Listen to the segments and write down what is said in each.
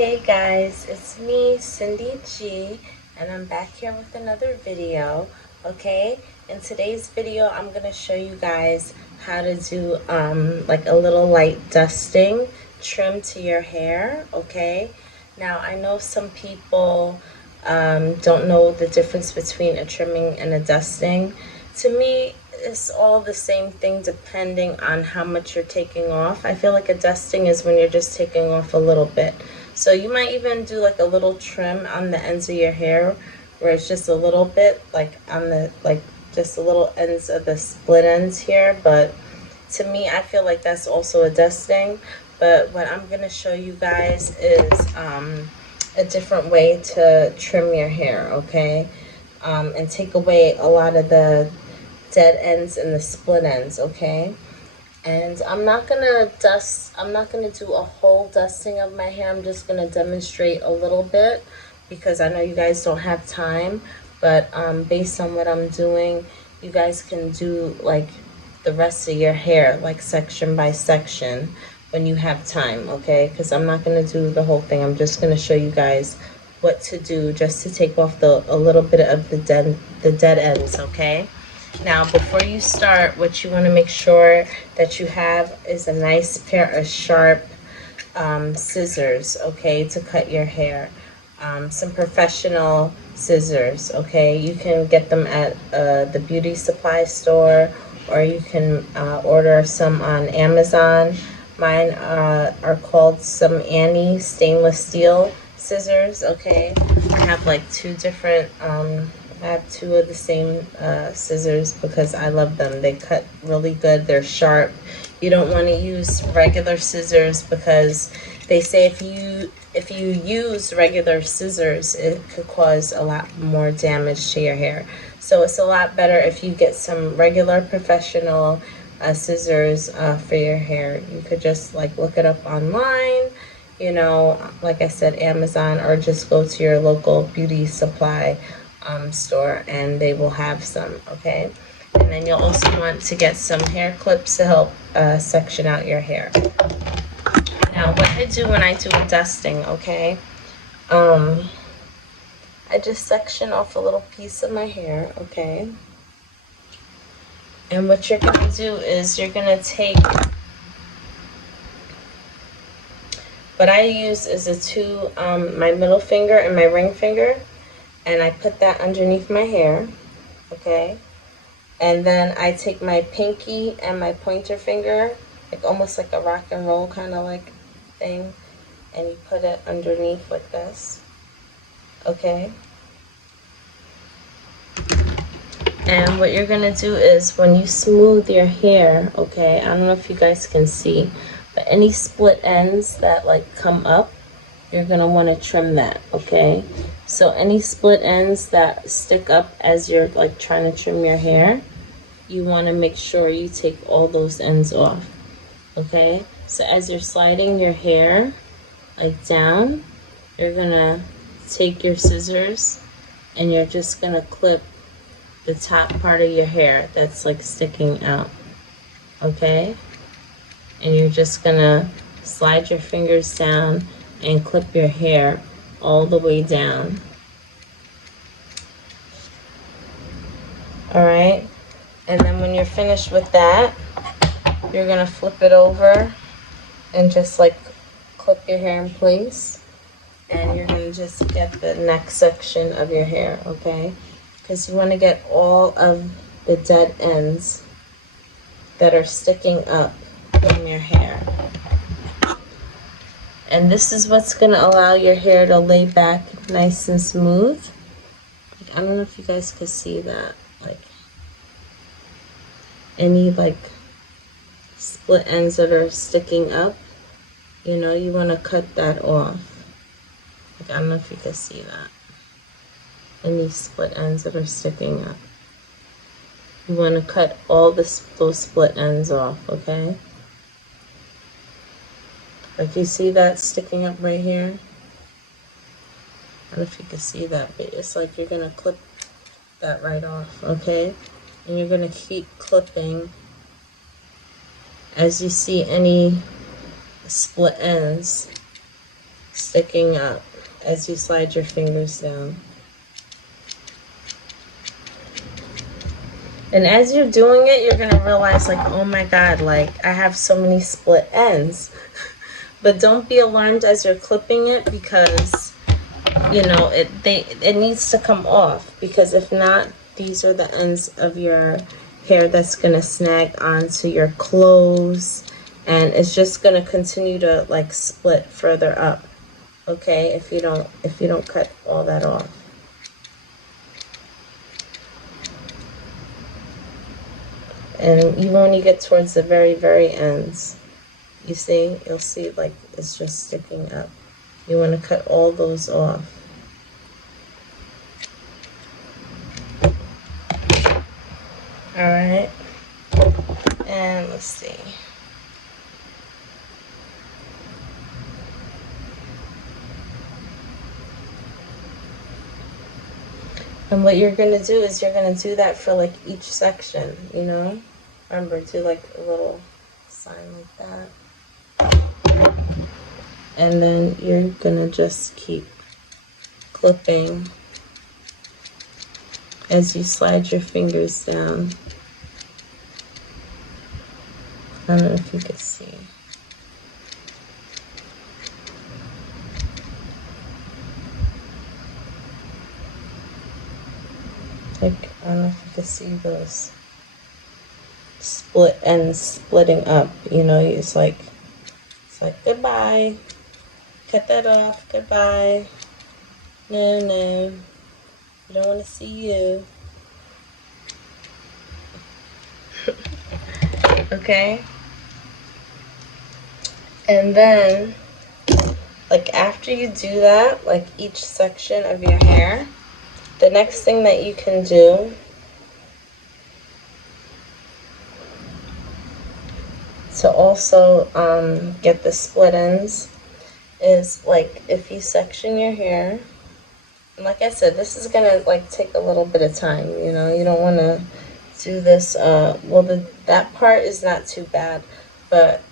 Hey guys, it's me, Cindy G, and I'm back here with another video. Okay, in today's video, I'm going to show you guys how to do like a little light dusting trim to your hair. Okay, now I know some people don't know the difference between a trimming and a dusting. To me, it's all the same thing depending on how much you're taking off. I feel like a dusting is when you're just taking off a little bit. So you might even do like a little trim on the ends of your hair where it's just a little bit, like on the, like just the little ends of the split ends here. But to me, I feel like that's also a dusting. But what I'm going to show you guys is a different way to trim your hair, okay? And take away a lot of the dead ends and the split ends, okay? And I'm not gonna do a whole dusting of my hair. I'm just gonna demonstrate a little bit because I know you guys don't have time, but based on what I'm doing, you guys can do like the rest of your hair, like section by section when you have time, okay? Because I'm not gonna do the whole thing. I'm just gonna show you guys what to do just to take off a little bit of the dead ends, okay? Now, before you start, what you want to make sure that you have is a nice pair of sharp scissors, okay, to cut your hair. Some professional scissors, okay? You can get them at the beauty supply store, or you can order some on Amazon. Mine are called some Annie stainless steel scissors, okay? I have like two different I have two of the same scissors because I love them. They cut really good. They're sharp. You don't want to use regular scissors because they say if you use regular scissors, it could cause a lot more damage to your hair. So it's a lot better if you get some regular professional scissors for your hair. You could just like look it up online, you know, like I said, Amazon, or just go to your local beauty supply store and they will have some, okay? And then you'll also want to get some hair clips to help section out your hair. Now, what I do when I do a dusting, okay, I just section off a little piece of my hair, okay? And what you're gonna do is you're gonna take, what I use is my middle finger and my ring finger, and I put that underneath my hair, okay? And then I take my pinky and my pointer finger, like almost like a rock and roll kind of like thing, and you put it underneath like this, okay? And what you're gonna do is when you smooth your hair, okay, I don't know if you guys can see, but any split ends that like come up, you're gonna wanna trim that, okay? So any split ends that stick up as you're like trying to trim your hair, you wanna make sure you take all those ends off, okay? So as you're sliding your hair like down, you're gonna take your scissors and you're just gonna clip the top part of your hair that's like sticking out, okay? And you're just gonna slide your fingers down and clip your hair all the way down. All right, and then when you're finished with that, you're gonna flip it over and just like clip your hair in place, and you're gonna just get the next section of your hair, okay? Because you want to get all of the dead ends that are sticking up from your hair. And this is what's going to allow your hair to lay back nice and smooth. Like, I don't know if you guys can see that. Like any like split ends that are sticking up, you know, you want to cut that off. Like, I don't know if you can see that. Any split ends that are sticking up. You want to cut all those split ends off, okay? Like you see that sticking up right here? I don't know if you can see that, but it's like you're going to clip that right off, okay? And you're going to keep clipping as you see any split ends sticking up as you slide your fingers down. And as you're doing it, you're gonna realize, like, oh my god, like, I have so many split ends. But don't be alarmed as you're clipping it, because, you know, it needs to come off, because if not, these are the ends of your hair that's gonna snag onto your clothes, and it's just gonna continue to, like, split further up. Okay, if you don't cut all that off. And even when you get towards the very, very ends, you'll see like it's just sticking up. You want to cut all those off. All right, and let's see. And what you're going to do is you're going to do that for like each section, you know? Remember, do like a little sign like that. And then you're going to just keep clipping as you slide your fingers down. I don't know if you can see. Like, I don't know if you can see those split ends splitting up, you know, it's like goodbye, cut that off, goodbye, no, I don't want to see you. Okay, and then, like, after you do that, like each section of your hair, the next thing that you can do to also get the split ends is, like, if you section your hair, and like I said, this is gonna like take a little bit of time, you know, you don't want to do this well, that part is not too bad, but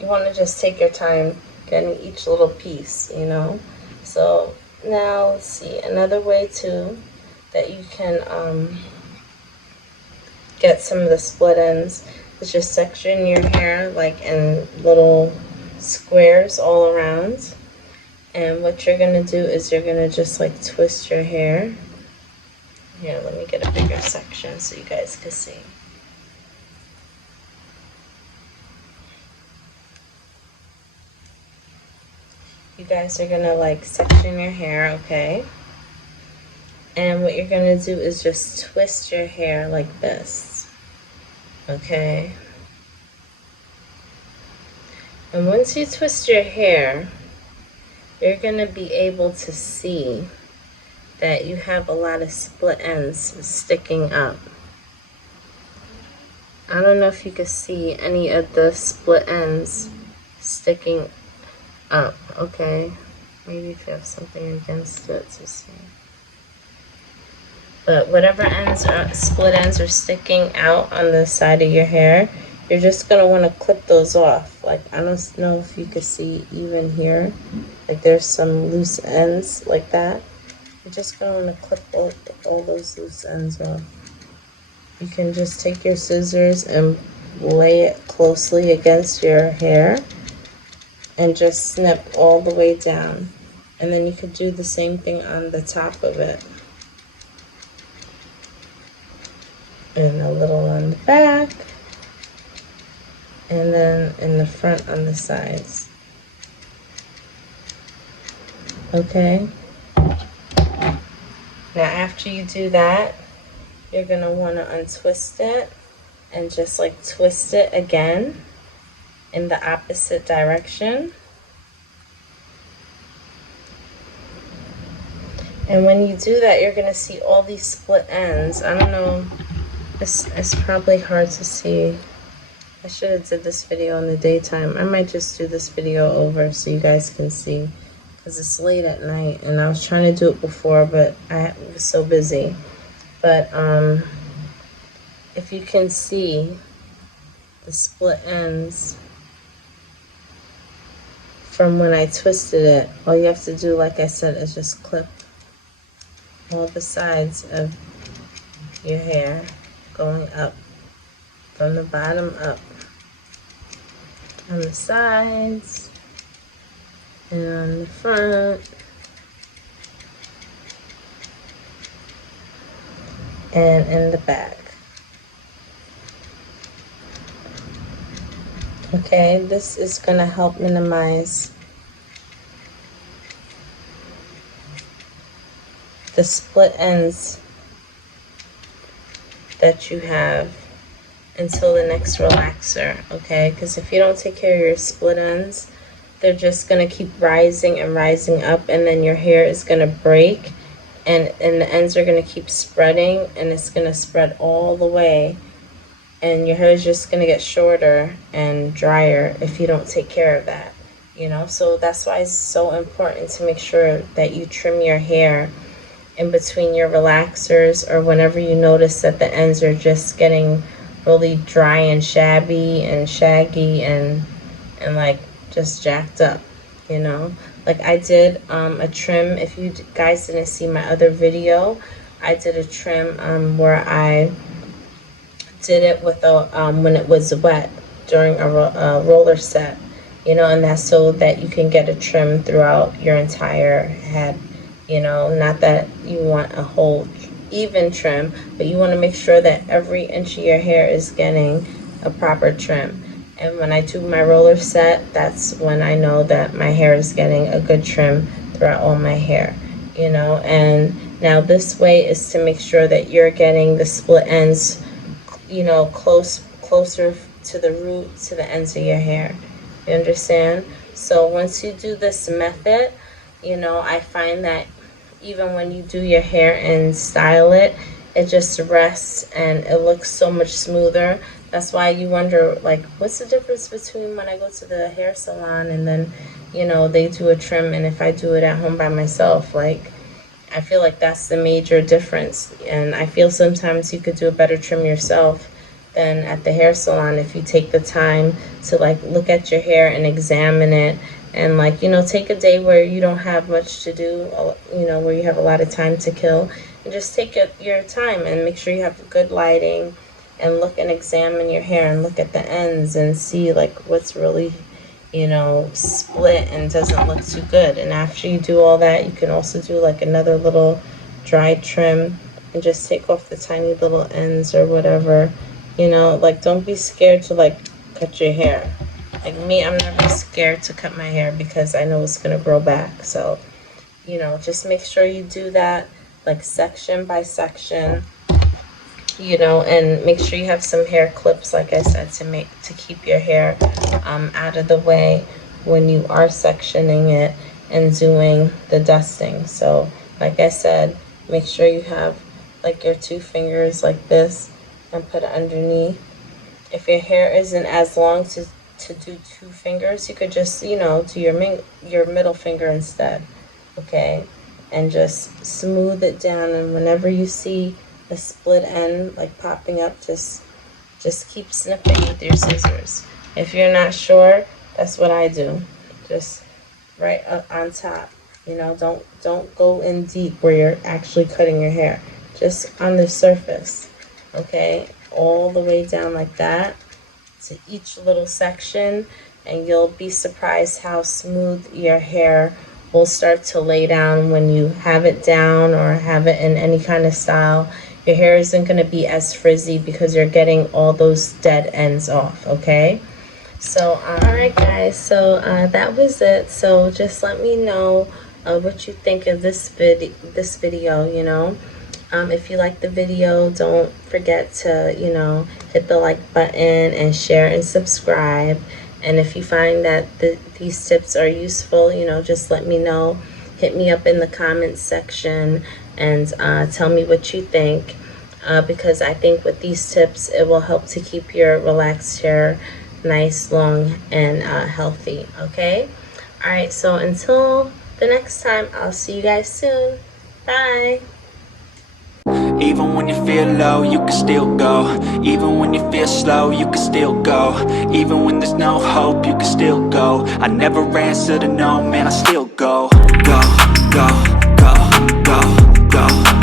you want to just take your time getting each little piece, you know. So now let's see, another way too that you can get some of the split ends is just section your hair like in little squares all around. And what you're gonna do is you're gonna just like twist your hair. Here, let me get a bigger section so you guys can see. You guys are gonna like section your hair, okay? And what you're gonna do is just twist your hair like this, okay? And once you twist your hair, you're gonna be able to see that you have a lot of split ends sticking up. I don't know if you can see any of the split ends sticking up, okay? Maybe if you have something against it to see. But whatever split ends are sticking out on the side of your hair, you're just going to want to clip those off. Like, I don't know if you can see even here. Like, there's some loose ends like that. You're just going to want to clip all those loose ends off. You can just take your scissors and lay it closely against your hair and just snip all the way down. And then you could do the same thing on the top of it. And a little on the back. And then in the front on the sides. Okay? Now after you do that, you're going to want to untwist it and just like twist it again in the opposite direction. And when you do that, you're going to see all these split ends. I don't know, it's probably hard to see. I should have did this video in the daytime. I might just do this video over so you guys can see, because it's late at night and I was trying to do it before, but I was so busy. But if you can see the split ends from when I twisted it. All you have to do, like I said, is just clip all the sides of your hair, going up from the bottom up on the sides and on the front and in the back. Okay, this is going to help minimize the split ends that you have until the next relaxer, okay? Because if you don't take care of your split ends, they're just going to keep rising and rising up, and then your hair is going to break, and the ends are going to keep spreading, and it's going to spread all the way, and your hair is just going to get shorter and drier if you don't take care of that, you know? So that's why it's so important to make sure that you trim your hair in between your relaxers, or whenever you notice that the ends are just getting really dry and shabby and shaggy and like just jacked up, you know? Like I did a trim. If you guys didn't see my other video, I did a trim where I did it with a when it was wet during a roller set, you know, and that's so that you can get a trim throughout your entire head, you know. Not that you want a whole even trim, but you want to make sure that every inch of your hair is getting a proper trim. And when I do my roller set, that's when I know that my hair is getting a good trim throughout all my hair, you know. And now this way is to make sure that you're getting the split ends, you know, closer to the root, to the ends of your hair. You understand? So once you do this method, you know, I find that even when you do your hair and style it, it just rests and it looks so much smoother. That's why you wonder, like, what's the difference between when I go to the hair salon and then, you know, they do a trim, and if I do it at home by myself? Like, I feel like that's the major difference. And I feel sometimes you could do a better trim yourself than at the hair salon if you take the time to, like, look at your hair and examine it. And, like, you know, take a day where you don't have much to do, you know, where you have a lot of time to kill, and just take your time and make sure you have good lighting, and look and examine your hair and look at the ends and see, like, what's really, you know, split and doesn't look too good. And after you do all that, you can also do like another little dry trim and just take off the tiny little ends or whatever, you know. Like, don't be scared to, like, cut your hair. Like me, I'm never scared to cut my hair because I know it's gonna grow back. So, you know, just make sure you do that, like, section by section, you know, and make sure you have some hair clips, like I said, to keep your hair out of the way when you are sectioning it and doing the dusting. So, like I said, make sure you have, like, your 2 fingers like this and put it underneath. If your hair isn't as long to do 2 fingers, you could just, you know, do your middle finger instead, okay? And just smooth it down, and whenever you see a split end like popping up, just keep snipping with your scissors. If you're not sure, that's what I do. Just right up on top, you know. Don't go in deep where you're actually cutting your hair. Just on the surface, okay? All the way down like that to each little section, and you'll be surprised how smooth your hair will start to lay down when you have it down or have it in any kind of style. Your hair isn't going to be as frizzy because you're getting all those dead ends off, okay? So, alright guys, so that was it. So just let me know what you think of this video, you know. If you like the video, don't forget to, you know, hit the like button and share and subscribe. And if you find that these tips are useful, you know, just let me know. Hit me up in the comments section and tell me what you think, because I think with these tips, it will help to keep your relaxed hair nice, long, and healthy, okay? All right, so until the next time, I'll see you guys soon. Bye. Even when you feel low, you can still go. Even when you feel slow, you can still go. Even when there's no hope, you can still go. I never answer to no, man, I still go. Go, go, go, go, go.